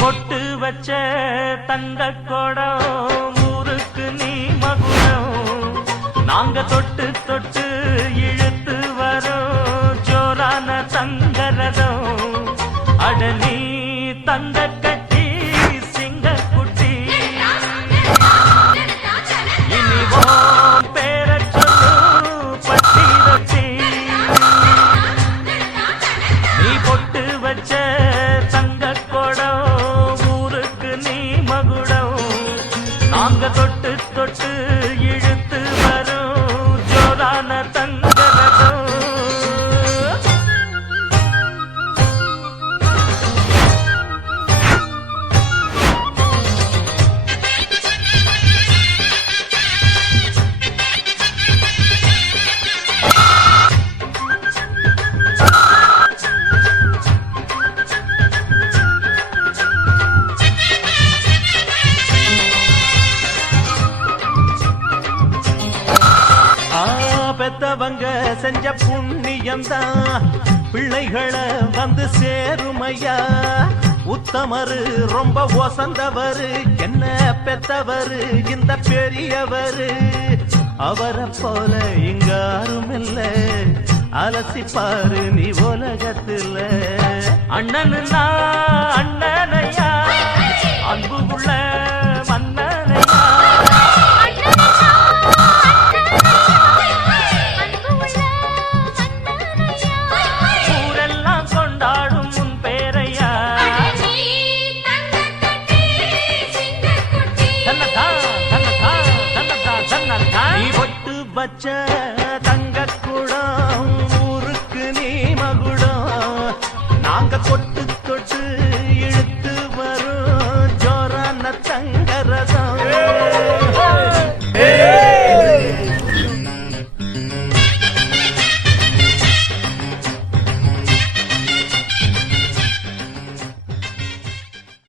பொட்டு வச்ச தங்க கொடம் ஊருக்கு நீ மகுடம் நாங்க தொட்டு தொட்டு இழுத்து வரோம் ஜோரான தங்கரதம் அடலி தங்க கட்டி சிங்க குட்டி இனிவோம் பேர சொல்லு பட்டி ரொட்டி நீ பொட்டு வச்ச நாங்க தொட்டு தொட்டு இழுத்து வரும் ஜோரான தங்கரதம் பெத்தவங்க செஞ்ச புண்ணியம்தான் பிள்ளைகளை வந்து சேருமையா உத்தமரு ரொம்ப ஒசந்தவரு என்ன பெத்தவரு இந்த பெரியவரு அவரை போல இங்க யாரும் இல்ல அலசிப்பாரு நீ உலகத்துல அண்ணனுன்னா அண்ணனையா அன்பு உள்ள மன்னனையா வச்ச தங்க குடம் ஊருக்கு நீ மகுடம் நாங்க தொட்டு தொட்டு